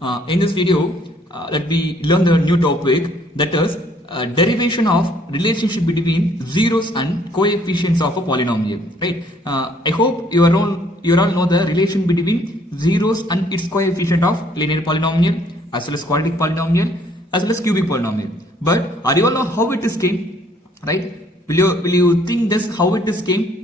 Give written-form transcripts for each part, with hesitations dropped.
In this video, let me learn the new topic, that is derivation of relationship between zeros and coefficients of a polynomial. Right? I hope you all know the relation between zeros and its coefficient of linear polynomial, as well as quadratic polynomial, as well as cubic polynomial. But are you all know how it is came? Right? Will you think this how it is came?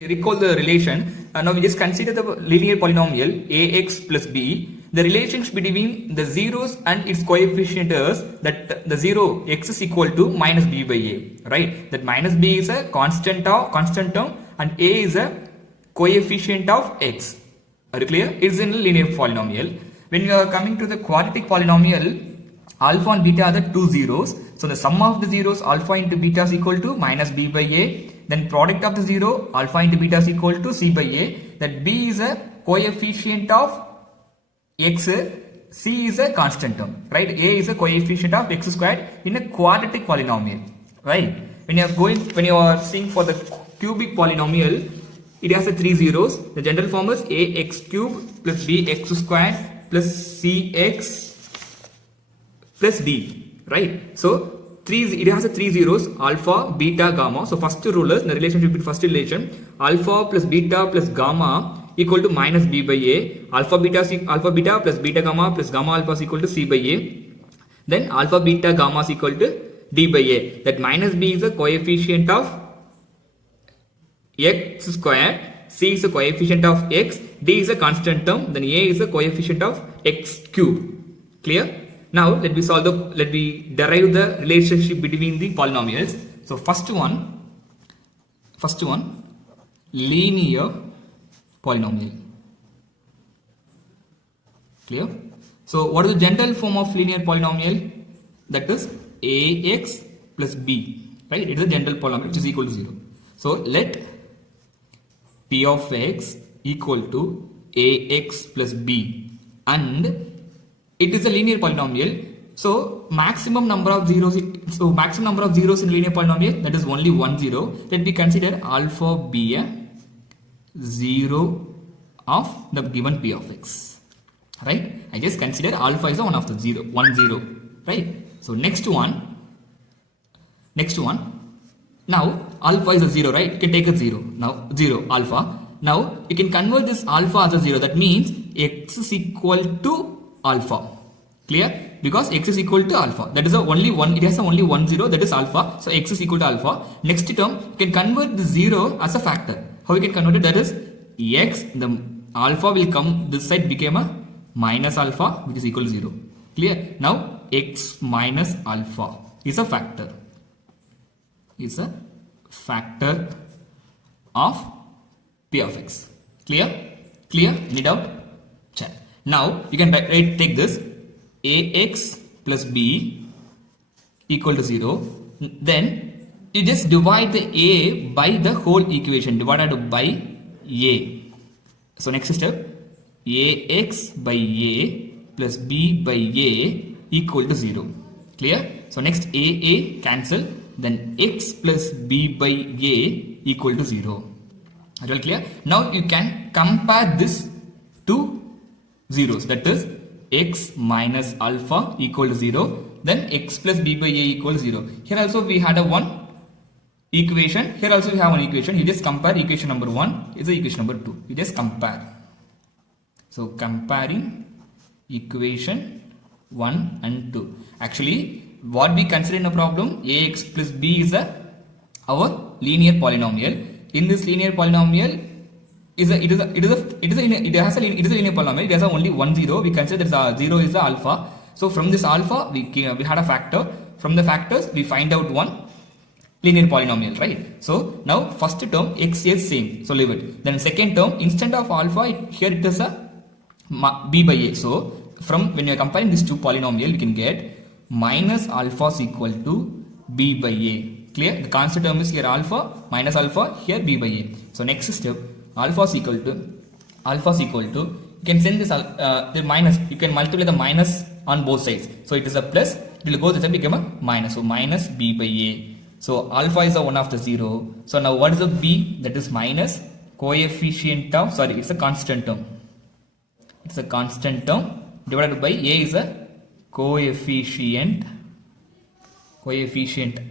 Recall the relation. Now we just consider the linear polynomial ax plus b. The relationship between the zeros and its coefficient is that the zero x is equal to minus b by a. Right? That minus b is a constant term and a is a coefficient of x. Are you clear? It is in a linear polynomial. When you are coming to the quadratic polynomial, alpha and beta are the two zeros. So the sum of the zeros alpha into beta is equal to minus b by a. Then product of the zero alpha into beta is equal to c by a. That b is a coefficient of x, c is a constant term. Right? A is a coefficient of x squared in a quadratic polynomial. Right? When you are seeing for the cubic polynomial, it has the three zeros. The general form is ax cube plus bx squared plus cx plus d. Right? So it has a three zeros, alpha, beta, gamma. So first rule is the relationship between first relation, alpha plus beta plus gamma equal to minus b by a. Alpha beta plus beta gamma plus gamma alpha is equal to c by a. Then alpha beta gamma is equal to d by a. That minus b is a coefficient of x square, c is a coefficient of x, d is a constant term, then a is a coefficient of x cube. Clear? Now let me derive the relationship between the polynomials. So first one, linear polynomial. Clear? So what is the general form of linear polynomial? That is ax plus b. Right? It is a general polynomial which is equal to 0. So let p of x equal to ax plus b, and it is a linear polynomial. So maximum number of zeros in linear polynomial, that is only 1 0. Let me consider alpha be a 0 of the given p of x. Right? I just consider alpha is one of the 1 0. Right? So next one. Now alpha is a 0, right? You can take a 0. Now 0 alpha. Now you can convert this alpha as a 0. That means x is equal to alpha. Clear? Because x is equal to alpha. That is only one. It has only 1 0. That is alpha. So x is equal to alpha. Next term, you can convert the 0 as a factor. How you can convert it? That is x. The alpha will come this side, became a minus alpha, which is equal to 0. Clear? Now x minus alpha is a factor. Is a factor of p of x. Clear? Any doubt? Check. Now you can take this ax plus b equal to 0. Then you just divide the a by the whole equation divided by a. So next step, ax by a plus b by a equal to 0. Clear? So next a cancel, then x plus b by a equal to 0. Are you all clear? Now you can compare this to zeros, that is x minus alpha equal to 0, then x plus b by a equals 0. Here also we had a one equation, here also we have one equation. You just compare equation number 1 is the equation number 2. You just compare. So comparing equation 1 and 2. Actually what we consider in a problem, ax plus b is our linear polynomial. In this linear polynomial, it is a linear polynomial. It has only 1 0. We consider that 0 is the alpha. So from this alpha, we had a factor. From the factors, we find out one linear polynomial, right? So now first term x is same, so leave it. Then second term, instead of alpha, here it is a b by a. So from when you are comparing these two polynomial, you can get minus alpha is equal to b by a. Clear? The constant term is here alpha minus alpha, here b by a. So next step, alpha is equal to, you can send this the minus, you can multiply the minus on both sides. So it is a plus, it will go this side, become a minus. So minus b by a. So alpha is a 1 after 0. So now what is the b? That is minus coefficient of, sorry, it's a constant term. it's a constant term divided by a is a coefficient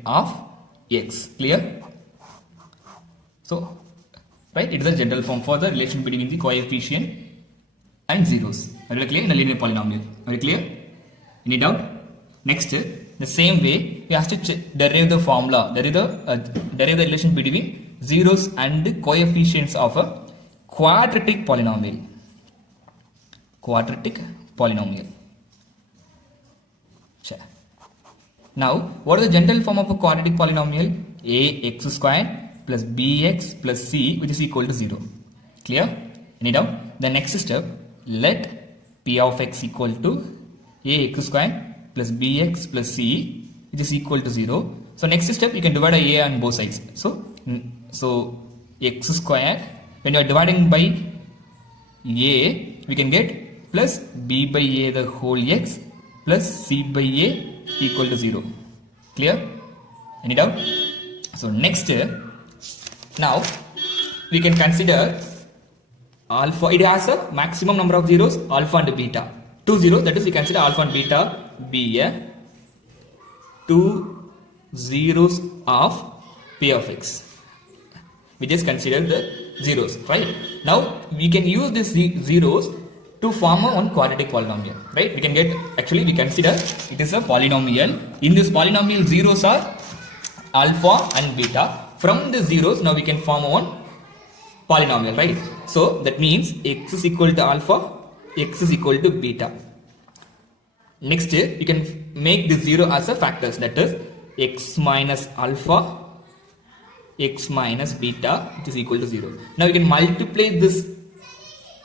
of x. Clear? So right, it is a general form for the relation between the coefficient and zeros. Are you clear? In a linear polynomial. Are you clear? Any doubt? Next, the same way we have to derive the formula, derive the relation between zeros and the coefficients of a quadratic polynomial. Now, what is the general form of a quadratic polynomial? Ax squared plus bx plus c, which is equal to 0. Clear? Any doubt? The next step, let p of x equal to ax squared plus bx plus c, which is equal to 0. So next step, you can divide a on both sides. So x squared, when you are dividing by a, we can get plus b by a the whole x plus c by a equal to 0. Clear? Any doubt? So next, now we can consider alpha. It has a maximum number of zeros, alpha and beta. 2 zeros, that is we consider alpha and beta be a 2 zeros of p of x. We just consider the zeros, right? Now we can use these zeros to form a one quadratic polynomial, right? We can get, actually we consider it is a polynomial. In this polynomial, zeros are alpha and beta. From the zeros, now we can form one polynomial, right? So that means x is equal to alpha, x is equal to beta. Next, you can make the zero as a factors, that is x minus alpha, x minus beta, which is equal to 0. Now you can multiply this,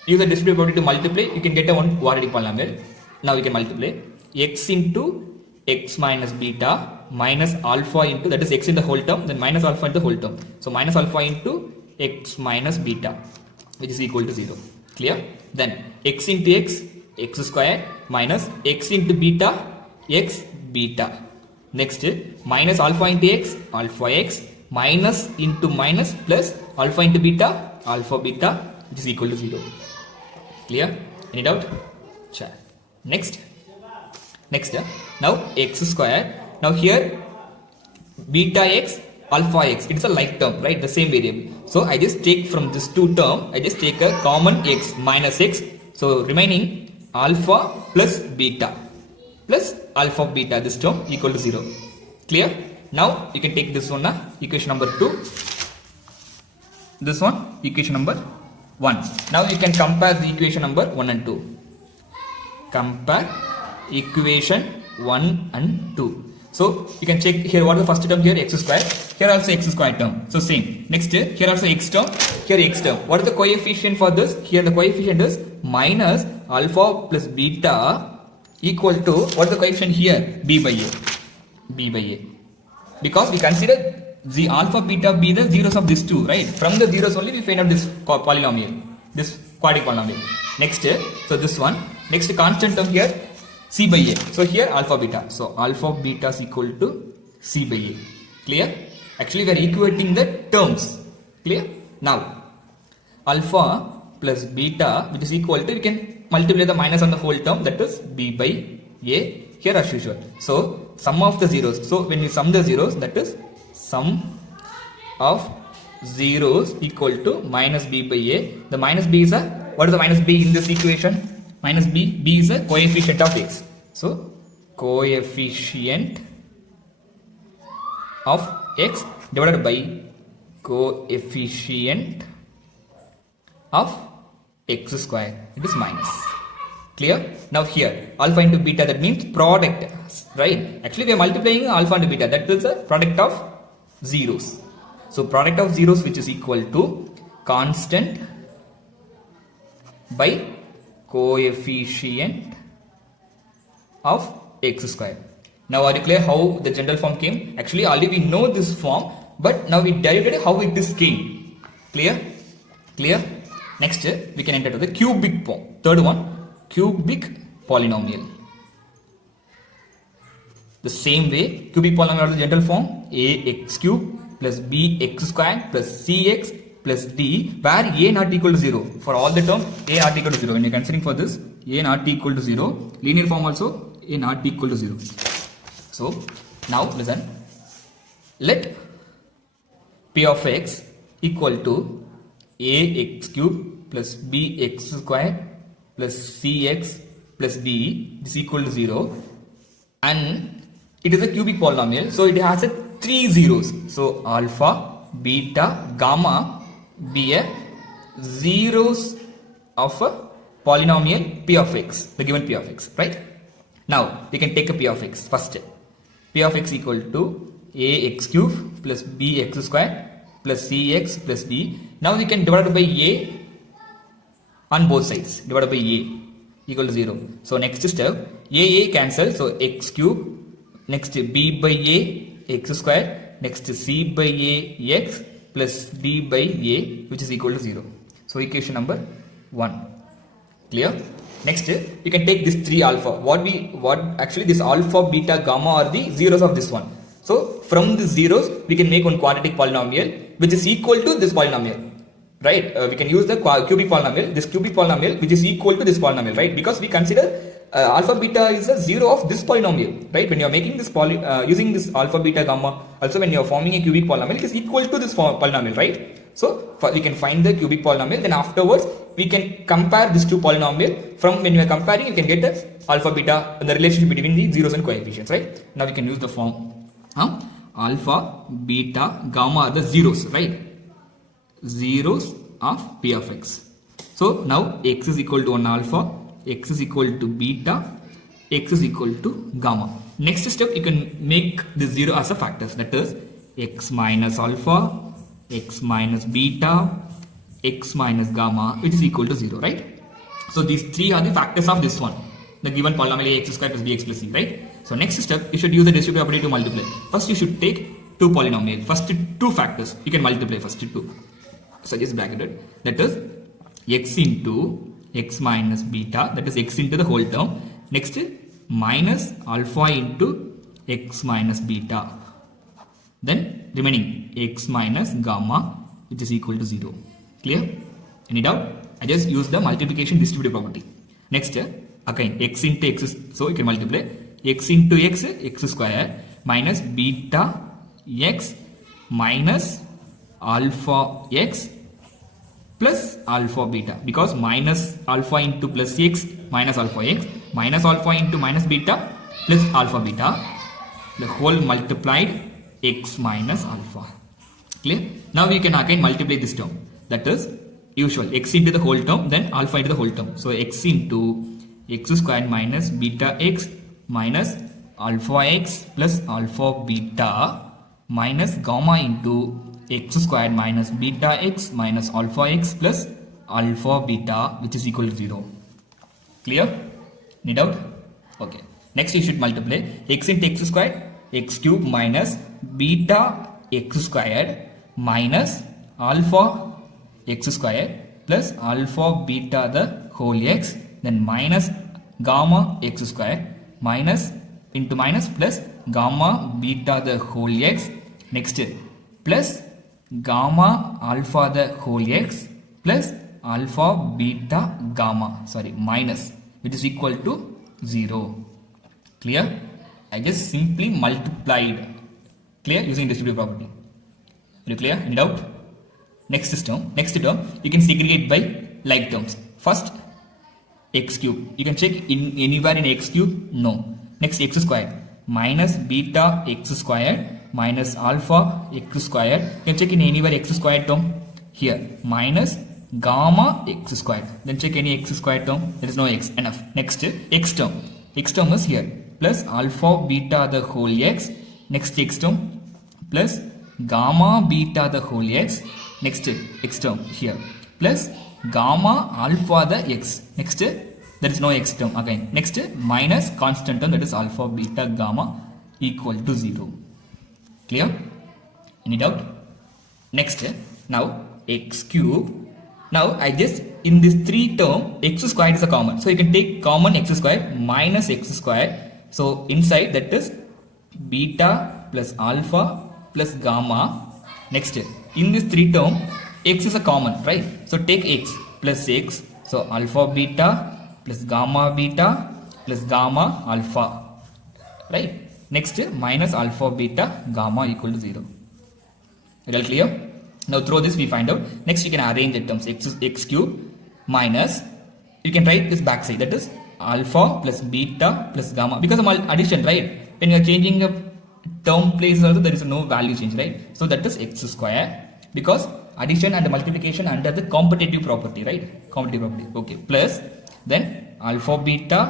use the distributive property to multiply, you can get a one quadratic polynomial. Now you can multiply x into x minus beta minus alpha into, that is x in the whole term, then minus alpha into the whole term. So minus alpha into x minus beta, which is equal to 0. Clear? Then x into x, x square minus x into beta, x beta. Next, minus alpha into x, alpha x, minus into minus plus alpha into beta, alpha beta, which is equal to 0. Clear? Any doubt? Sure. Next, now x square. Now here beta x, alpha x, it's a like term, right? The same variable. So I just take from this two term, I just take a common x minus x. So remaining alpha plus beta plus alpha beta, this term equal to 0. Clear? Now you can take this one, equation number 2. This one, equation number 1. Now you can compare the equation number 1 and 2. Compare equation 1 and 2. So you can check here what is the first term here, x square. Here also x square term. So same. Next, here also x term. Here x term. What is the coefficient for this? Here the coefficient is minus alpha plus beta equal to, what is the coefficient here? B by a. B by a. Because we consider the alpha beta be the zeros of these two, right? From the zeros only we find out this polynomial, this quadratic polynomial. Next, so this one. Next constant term here, c by a. So here alpha beta. So alpha beta is equal to c by a. Clear? Actually we are equating the terms. Clear? Now alpha plus beta, which is equal to, we can multiply the minus on the whole term, that is b by a. Here as usual. So sum of the zeros. So when you sum the zeros, that is sum of zeros equal to minus b by a. The minus b is a, what is the minus b in this equation? Minus b, b is a coefficient of x. So coefficient of x divided by coefficient of x square, it is minus. Clear? Now here alpha into beta, that means product, right? Actually we are multiplying alpha into beta, that is a product of zeros. So product of zeros, which is equal to constant by coefficient of x square. Now are you clear how the general form came? Actually already we know this form, but now we derived how it is came. Clear? Clear? Next we can enter to the cubic form. Third one, cubic polynomial. The same way, cubic polynomial is the general form, ax cube plus bx square plus cx plus D where A not equal to 0. For all the term A not equal to 0. When you are considering for this A not equal to 0, linear form also A not equal to 0. So now listen, let P of x equal to ax cube plus bx square plus cx plus d is equal to 0, and it is a cubic polynomial, so it has a 3 zeros. So alpha, beta, gamma be a zeros of a polynomial P of x, the given P of x, right? Now we can take a P of x first. P of x equal to ax cube plus bx square plus cx plus d. Now we can divide by a on both sides, divided by a equal to 0. So next step, a cancel, so x cube, next b by a x square, next c by a x plus d by a, which is equal to 0. So equation number 1. Clear? Next you can take this 3 alpha. What actually this alpha, beta, gamma are the zeros of this one. So from the zeros we can make one quadratic polynomial which is equal to this polynomial. Right, we can use the cubic polynomial, this cubic polynomial which is equal to this polynomial, right? Because we consider alpha beta is a zero of this polynomial, right? When you are making this using this alpha beta gamma, also when you are forming a cubic polynomial, it is equal to this polynomial, right? So we can find the cubic polynomial, then afterwards we can compare these two polynomial. From when you are comparing, you can get the alpha beta and the relationship between the zeros and coefficients, right? Now we can use the form alpha, beta, gamma are the zeros, right? Zeros of P of x. So now x is equal to 1 alpha, x is equal to beta, x is equal to gamma. Next step, you can make the 0 as a factors, that is x minus alpha, x minus beta, x minus gamma, which is equal to 0, right? So these 3 are the factors of this one, the given polynomial ax square plus bx plus c, right? So next step, you should use the distributive property to multiply. First you should take 2 polynomials, first 2 factors, you can multiply first 2. So just bracketed, that is x into x minus beta, that is x into the whole term, next minus alpha into x minus beta, then remaining x minus gamma, which is equal to 0. Clear? Any doubt? I just use the multiplication distributive property. Next again x into x, so you can multiply x into x, x square minus beta x minus alpha x plus alpha beta, because minus alpha into plus x minus alpha x minus alpha into minus beta plus alpha beta, the whole multiplied x minus alpha. Clear? Now we can again multiply this term, that is usual x into the whole term, then alpha into the whole term. So x into x squared minus beta x minus alpha x plus alpha beta minus gamma into x squared minus beta x minus alpha x plus alpha beta, which is equal to 0. Clear? Any doubt? Okay. Next you should multiply x into x squared, x cube minus beta x squared minus alpha x squared plus alpha beta the whole x, then minus gamma x squared minus into minus plus gamma beta the whole x, next plus gamma alpha the whole x plus alpha beta gamma, minus, which is equal to 0. Clear? I just simply multiplied. Clear? Using distributive property. Are you clear? Any doubt? Next term, you can segregate by like terms. First x cube, you can check in anywhere in x cube, no. Next x squared minus beta x squared minus alpha x squared, you can check in anywhere x squared term, here minus gamma x squared, then check any x squared term, there is no x, enough. Next x term is here plus alpha beta the whole x, next x term plus gamma beta the whole x, next x term here plus gamma alpha the x, next there is no x term again, next minus constant term, that is alpha beta gamma equal to 0. Clear? Any doubt? Next, now x cube. Now I just in this 3 term x squared is a common, so you can take common x squared minus x squared. So inside that is beta plus alpha plus gamma. Next in this 3 term x is a common, right? So take x plus x. So alpha beta plus gamma beta plus gamma alpha, right? Next minus alpha beta gamma equal to 0. Is all clear? Now through this we find out. Next you can arrange the terms x cube minus, you can write this back side, that is alpha plus beta plus gamma, because of addition, right? When you are changing a term place also there is no value change, right? So that is x square, because addition and multiplication under the competitive property, right? Competitive property. Okay, plus then alpha beta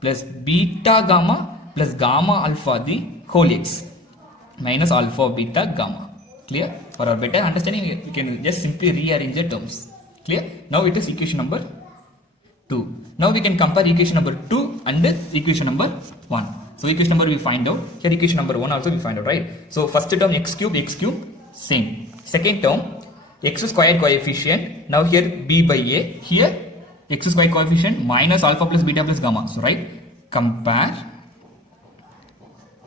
plus beta gamma plus gamma alpha the whole x minus alpha beta gamma. Clear? For our better understanding, you can just simply rearrange the terms. Clear? Now it is equation number 2. Now we can compare equation number 2 and equation number 1. So equation number we find out. Here equation number 1 also we find out, right? So first term x cube, same. Second term x squared coefficient. Now here b by a. Here x squared coefficient minus alpha plus beta plus gamma. So right,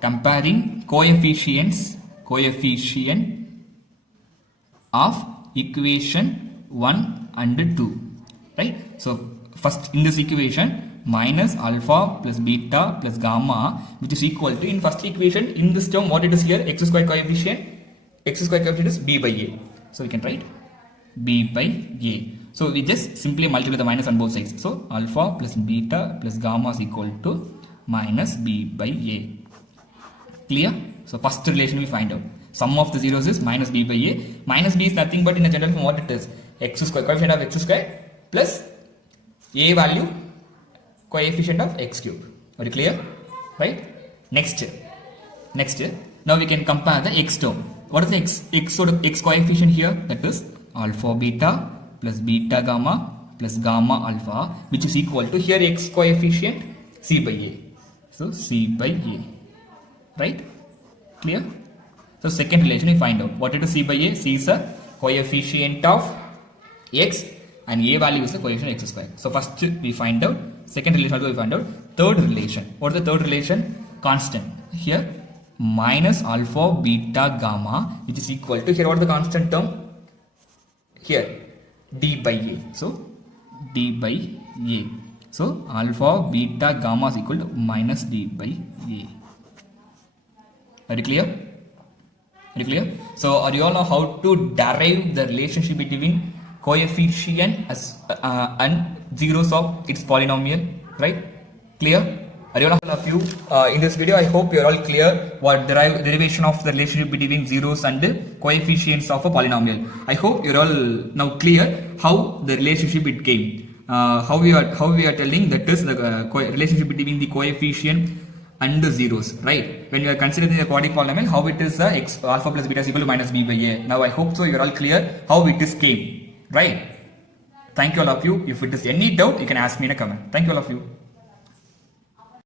comparing coefficient of equation 1 and 2, right? So first in this equation minus alpha plus beta plus gamma, which is equal to, in first equation in this term what it is here, x squared coefficient is b by a. So we can write b by a. So we just simply multiply the minus on both sides. So alpha plus beta plus gamma is equal to minus b by a. Clear? So first relation we find out. Sum of the zeros is minus b by a. Minus b is nothing but in a general form what it is, x square, coefficient of x square plus a value coefficient of x cube. Very clear? Right? Next, now we can compare the x term. What is the x coefficient here? That is alpha beta plus beta gamma plus gamma alpha, which is equal to, here x coefficient c by a. So c by a. Right? Clear? So second relation we find out. What it is c by a? C is a coefficient of x and a value is the coefficient x square. So first we find out. Second relation also we find out. Third relation. What is the third relation? Constant. Here minus alpha beta gamma, which is equal to, here what is the constant term? Here d by a. So d by a. So alpha beta gamma is equal to minus d by a. Very clear? Very clear? So are you all know how to derive the relationship between coefficient and zeros of its polynomial, right? Clear? Are you all of you in this video? I hope you are all clear what derivation of the relationship between zeros and coefficients of a polynomial. I hope you are all now clear how the relationship it came. How we are telling that is the relationship between the coefficient and the zeros, right? When you are considering the quadratic polynomial, how it is x alpha plus beta is equal to minus b by a. Now I hope so you are all clear how it is came, right? Thank you all of you. If it is any doubt, you can ask me in a comment. Thank you all of you.